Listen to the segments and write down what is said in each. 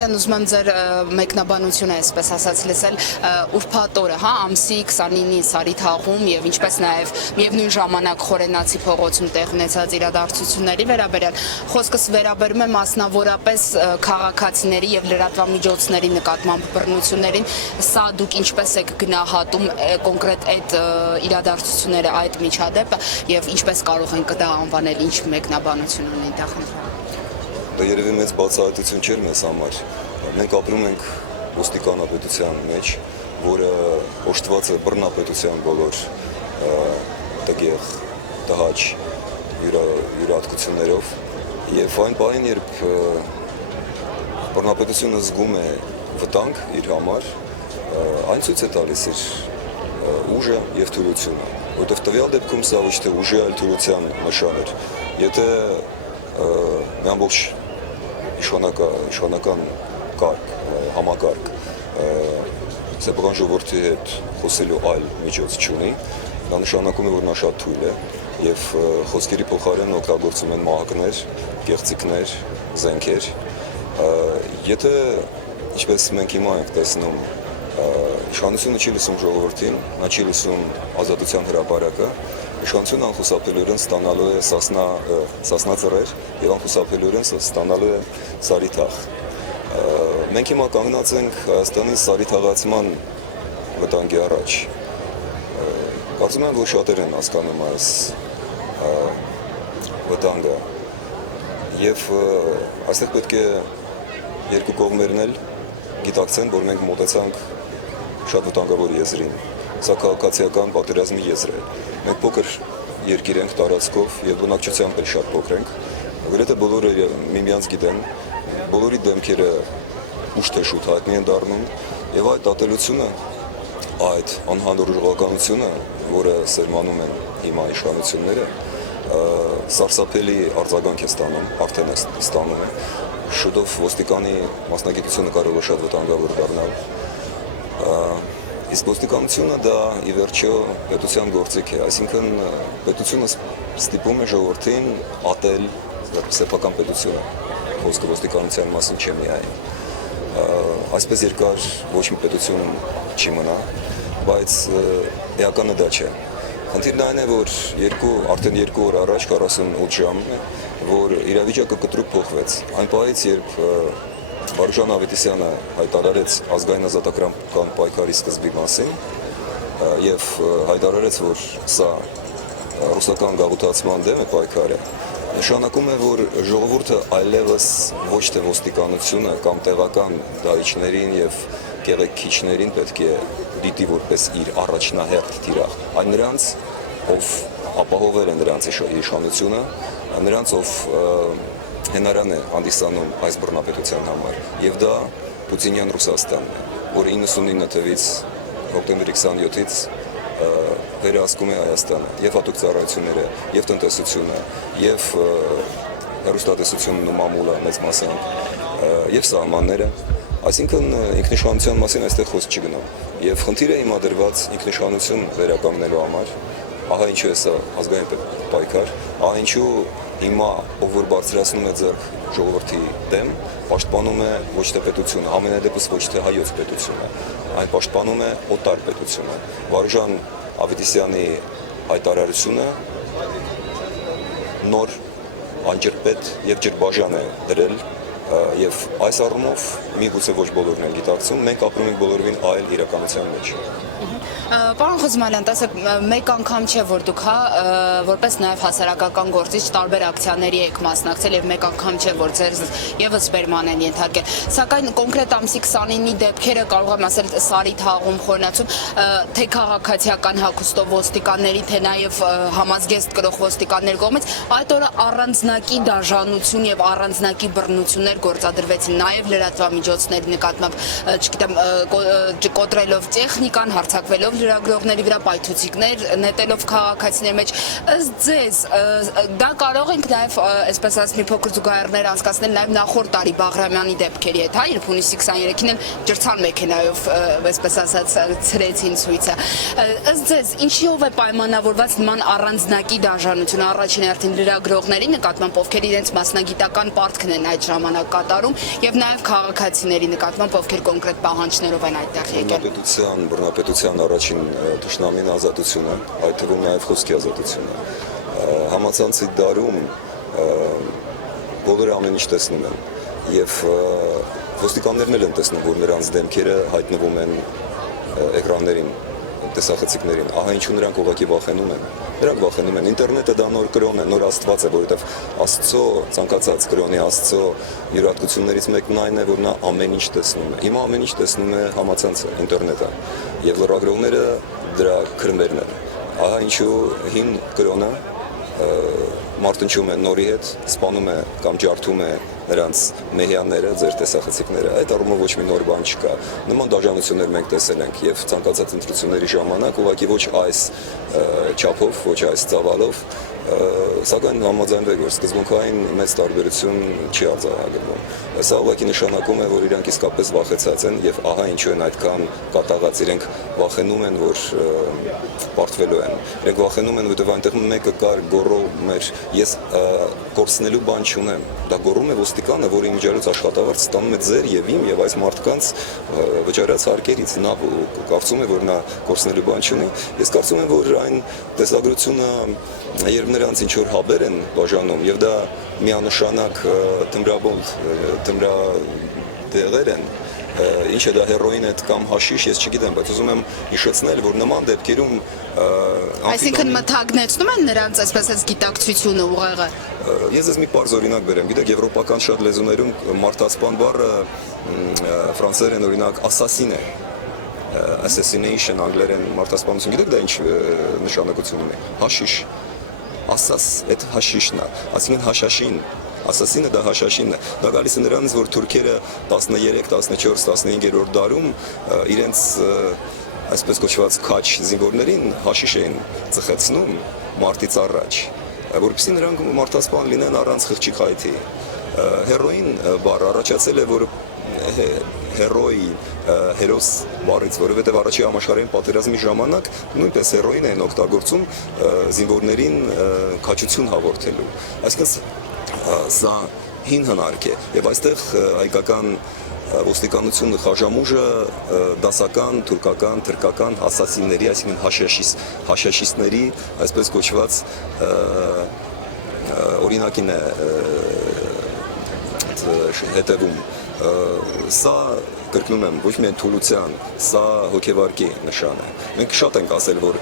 Ուզում եմ ձեր մեկնաբանությունը այսպես ասած լսել ուրբաթ օրը, հա, ամսի 29-ին Սարիթաղում եւ ինչպես նաեւ միևնույն ժամանակ Խորենացի փողոցում տեղ ունեցած իրադարձությունների վերաբերյալ խոսքս վերաբերում է մասնավորապես քաղաքացիների եւ լրատվամիջոցների նկատմամբ բռնություններին, սա դուք ինչպես եք գնահատում կոնկրետ այդ իրադարձությունները, այդ միջադեպը եւ ինչպես կարող ենք դա անվանել, ինչ մեկնաբանություն ունի դա խնդրեմ։ Դա երևի մեծ բացահայտություն չէր մեզ համար։ Մենք ապրում ենք ոստիկանապետության մեջ, որը օժտված է բռնապետության բոլոր տգեղ, տհաճ յուրահատկություններով, եւ այն պահին, երբ բռնապետությունը զգում է վտանգ իր համար, այն ցույց է տալիս իր ուժը եւ թուլությունը, որտեղ տվյալ դեպքում սա ոչ թե ուժի, այլ թուլության նշան էր։ Եթե մի ամբողջ իշխանական կարգ, համակարգ սեփական ժողովրդի հետ խոսելու այլ միջոց չունի, դա նշանակում է, որ նա շատ թույլ է եւ խոսքերի փոխարեն օգտագործում են մահակներ, կեղծիքներ, զենքեր։ Եթե ինչպես մենք հիմա ենք տեսնում, իշխանությունը չի լսում ժողովրդին, նա չի լսում ազատության հրապարակը, իշխանությունը անխուսափելիորեն ստանալու է Սասնա ծռեր եւ անխուսափելիորեն ստանալու է Սարիթաղ։ Մենք հիմա կանգնած ենք Հայաստանի Սարիթաղացման վտանգի առաջ։ Կարծում եմ, որ շատեր են հասկանում այս վտանգը եւ այստեղ պետք է երկու կողմերն էլ գիտակցեն, որ մենք մոտեցանք շատ վտանգավոր եզրին։ Սա քաղաքացիական պատերազմի եզր է։ Մենք փոքր երկիր ենք տարածքով եւ բնակչությամբ էլ շատ փոքր ենք։ Գրեթե բոլորը միմյանց գիտեն, բոլորի դեմքերը ուշ թե շուտ հայտնի են դառնում եւ այդ ատելությունը, այդ անհանդուրժողականությունը, որը սերմանում են հիմա իշխանությունները, սարսափելի արձագանք է ստանում, արդեն է ստանում է։ Շուտով ոստիկանի մասնագիտությունը կարող է շատ վտանգավոր դառնալ։ Իսկ ոստիկանությունը դա ի վերջո պետության գործիք է, այսինքն պետությունը ստիպում է ժողովրդին ատել սեփական պետությունը, խոսքը ոստիկանության մասին չէ միայն։ Այսպես երկար ոչ մի պետություն չի մնա, բայց էականը դա չէ։ Խնդիրն այն է, որ արդեն 2 օր առաջ 48 ժամ է, որ իրավիճակը կտրուկ փոխվեց։ Այն պահից, երբ Վարուժան Ավետիսյանը հայտարարեց ազգային ազատագրական պայքարի սկզբի մասին եւ հայտարարեց, որ սա ռուսական գաղութացման դեմ է պայքարը, նշանակում է, որ ժողովուրդը այլևս ոչ թե ոստիկանությունը կամ տեղական դահիճներին եւ կեղեքիչներին պետք է դիտի որպես իր առաջնահերթ թիրախ, այլ նրանց, ով ապահովել է նրանց իշխանությունը, նրանց, ով հենարան է հանդիսանում այս բռնապետության համար եւ դա Պուտինյան Ռուսաստանն է, որը 99 թվականից հոկտեմբերի 27-ից վերահսկում է Հայաստանը եւ հատուկ ծառայությունները եւ տնտեսությունը եւ հեռուստատեսությունն ու մամուլը մեծ մասամբ եւ սահմանները, այսինքն ինքնիշխանության մասին այստեղ խոսք չի գնում եւ խնդիրը հիմա դրված ինքնիշխանություն վերականգնելու համար, ահա ինչու է սա ազգային պայքար, ահա ինչու հիմա ով որ բարձրացնում է ձեռք ժողովրդի դեմ, պաշտպանում է ոչ թե պետությունը, ամենադեպս ոչ թե հայոց պետությունը, այն պաշտպանում է օտար պետությունը։ Վարուժան Ավետիսյանի հայտարարությունը նոր անջրպետ եւ ջրբաժան է դրել եւ այս առումով միգուցե ոչ բոլորն են գիտակցում, մենք ապրում ենք բոլորովին այլ իրականության մեջ։ Պարոն Խզմալյան, տեսեք, մեկ անգամ չէ, որ դուք որպես նաև հասարակական գործիչ տարբեր ակցիաների եք մասնակցել եւ մեկ անգամ չէ, որ ձեր եւս բերման են ենթարկել։ Սակայն կոնկրետ ամսի 29-ի դեպքերը կարող եմ ասել Սարիթաղում, Խորենացում, թե քաղաքացիական հագուստով ոստիկանների, թե նաև համազգեստ կրող ոստիկանների կողմից այդ օրը առանձնակի դաժանություն եւ առանձնակի բռնություններ գործադրվեցին նաև լրատվամիջոցների նկատմամբ, չգիտեմ, կոտրելով տեխնիկան, հարձակվելով լրագրողների վրա, պայթուցիկներ նետելով քաղաքացիների մեջ, ըստ ձեզ դա կարող ենք նաև այսպես ասած մի փոքր զուգահեռներ անցկացնել նաև նախորդ տարի Բաղրամյանի դեպքերի հետ, հա, երբ հունիսի 23-ին էլ ջրցան մեքենայով այսպես ասած ցրեցին ցույցը։ Ըստ ձեզ ինչով է պայմանավորված նման առանձնակի դաժանությունը առաջին հերթին լրագրողների նկատմամբ, ովքեր իրենց մասնագիտական պարտքն են այդ ժամանակ կատարում եւ նաեւ քաղաքացիների նկատմամբ ովքեր կոնկրետ պահանջներով են այդտեղ եկել։ Բռնապետության առաջին ճշնամին ազատությունը, այդ թվում նաեւ խոսքի ազատությունը։ Համացանցի դարում բոլորը ամեն ինչ տեսնում են եւ ոստիկաններն էլ են տեսնում, որ նրանց դեմքերը հայտնվում են էկրաններին, տեսախցիկներին, ահա ինչու նրանք ուղղակի վախենում են։ Նրանք վախենում են, ինտերնետը դա նոր կրոն է, նոր Աստված է, որովհետև Աստծո ցանկացած կրոնի Աստծո յուրատկություններից մեկն այն է, որ նա ամեն ինչ տեսնում է։ Հիմա ամեն ինչ տեսնում է համացանցը, ինտերնետը, եւ լրագրողները դրա քրմերն են։ Ահա ինչու հին կրոնը մարտնչում է նորի հետ, սպանում է կամ ջարդում է նրանց մեհյանները, ձեր տեսախցիկները, այդ առումով ոչ մի նոր բան չկա։ Նման դաժանություններ մենք տեսել ենք եւ ցանկացած ընտրությունների ժամանակ ուղղակի ոչ այս չափով, ոչ այս ծավալով, սակայն համաձայնվեք, որ սկզբունքային մեծ տարբերություն չի արձանագրվում։ Սա ուղղակի նշանակում է, որ իրանք իսկապես վախեցած են եւ ահա ինչու են այդքան կատաղած, իրենք վախենում են, որ պարտվելու են։ Իրենք վախենում են, որովհետեւ այնտեղ մեկը կար գոռում էր, ես կորցնելու բան չունեմ։ Դա գոռում է ոստիկանը, որի միջոցով աշխատավարձ ստանում է ձեր եւ իմ եւ այս մարդկանց վճարած հարկերից։ Նա կարծում է, որ նա կորցնելու բան չունի։ Ես կարծում եմ, որ այն տեսագրությունը, երբ նրանց ինչ որ հաբեր են բաժանում եւ դա միանշանակ թմրադեղեր են, ինչ է դա հերոին է կամ հաշիշ, ես չգիտեմ, բայց ուզում եմ հիշեցնել, որ նման դեպքերում այսինքն մթագնեցնում են նրանց այսպես գիտակցությունը ուղեղը։ Ես ես մի պարզ օրինակ բերեմ, գիտեք, եվրոպական շատ լեզուներում մարդասպան բառը ֆրանսերեն օրինակ ասասին է, assassination անգլերեն մարդասպանություն, գիտեք դա ինչ նշանակություն ունի, հաշիշ, ասաս, այդ հաշիշն է, այսինքն հաշաշին, ասասինը դա հաշաշինն է, դա գալիս է նրանից, որ թուրքերը 13, 14, 15-րդ դարում իրենց այսպես կոչված քաչ զինվորներին հաշիշ էին ծխեցնում մարտից առաջ, որպեսզի նրանք մարդասպան լինեն առանց խղճի խայթի։ Հերոին բառը առաջացել է, որ հերոյ, հերոս բառից, որովհետև առաջի համաշխարհային պատերազմի ժամանակ նույնպես հերոին են օգտագործում զինվորներին քաջություն հաղորդելու։ Այսինքն սա հին հնարք է եւ այստեղ հայկական ոստիկանությունը խաժամուժը դասական, թուրքական, թրկական ասասինների, այսինքն հաշաշիստների, այսպես կոչված օրինակին է հետևում։ Սա կրկնում եմ, ոչ միայն թուլության, սա հոգեվարկի նշան է։ Մենք շատ ենք ասել, որ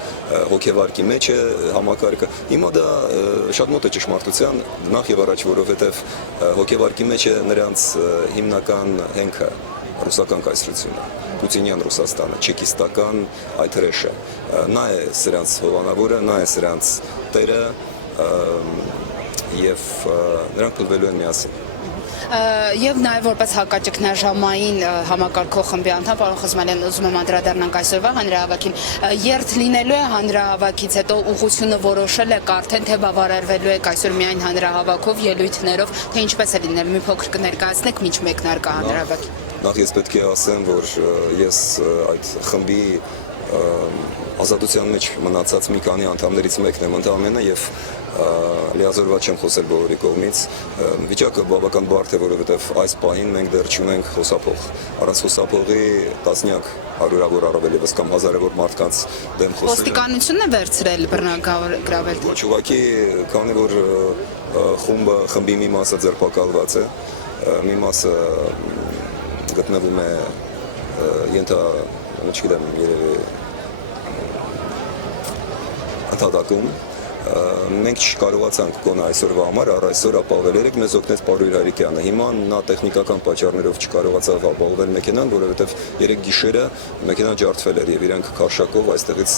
հոգեվարկի մեջ է համակարգը։ Հիմա դա շատ մոտ է ճշմարտության, նախ եւ առաջ, որովհետեւ հոգեվարկի մեջ է նրանց հիմնական հենքը, ռուսական կայսրությունը, պուտինյան Ռուսաստանը, չեկիստական այդ հրեշը։ Նա է սրանց հովանավորը, նա է սրանց տերը եւ նրանք փլվելու են միասին։ Եվ նաև որպես հակաճգնաժամային համակարգող խմբի անդամ, պարոն Խզմալյան, ուզում եմ անդրադառնանք այսօրվա հանրահավաքին, երթ լինելու է հանրահավաքից հետո ուղղությունը որոշել եք արդեն, թե բավարարվելու եք այսօր միայն հանրահավաքով, ելույթներով, թե ինչպես է լինելու, մի փոքր կներկայացնեք մինչ մեկնարկը հանրահավաքի։ Նախ ես պետք է ասեմ, որ ես այդ խմբի ազատության մեջ մնացած մի քանի անդամներից մեկն եմ ընդամենը եւ լիազորված չեմ խոսել բոլորի կողմից։ Վիճակը բավական բարդ է, որովհետև այս պահին մենք դեռ չունենք խոսափող։ Առանց խոսափողի տասնյակ, հարյուրավոր առավել եւս կամ հազարավոր մարդկանց դեմ խոսել։ Ոստիկանությունն է վերցրել բռնագրավել։ Ոչ, ուղղակի քանի որ խմբի մի մասը ձերբակալված է, մի մասը գտնվում է չգիտեմ, երևի ընդհատակում, մենք չկարողացանք գոնե այսօրվա համար առ այսօր ապահովել, երեք մեզ օգնեց Պարույր Հարիկյանը, հիմա նա տեխնիկական պատճառներով չկարողացավ ապահովել մեքենան, որովհետև երեք գիշերը մեքենան ջարդվել էր եւ իրանք քարշակով այստեղից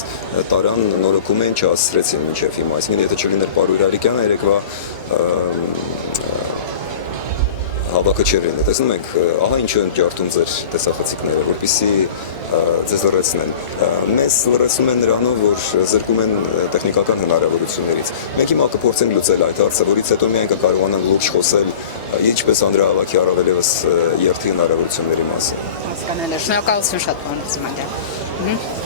տարան, նորոգում են, չհասցրեցին մինչեւ հիմա, այսինքն եթե չլիներ Պարույր Հարիկյանը, երեկվա հավաքը չէր լինի, տեսնում եք, ահա ինչու են ջարդում ձեր տեսախցիկները, որպեսզի ձեզ լրացնեն։ Մեզ լրացնում են նրանով, որ զրկում են տեխնիկական հնարավորություններից։ Մենք հիմա կփորձենք լուծել այդ հարցը, որից հետո միայն կկարողանանք լուրջ խոսել ինչպես հանրահավաքի առավել եւս երթի հնարավորությունների մասին։ Հասկանալի է։ Շնորհակալություն շատ, պարոն Խզմալյան։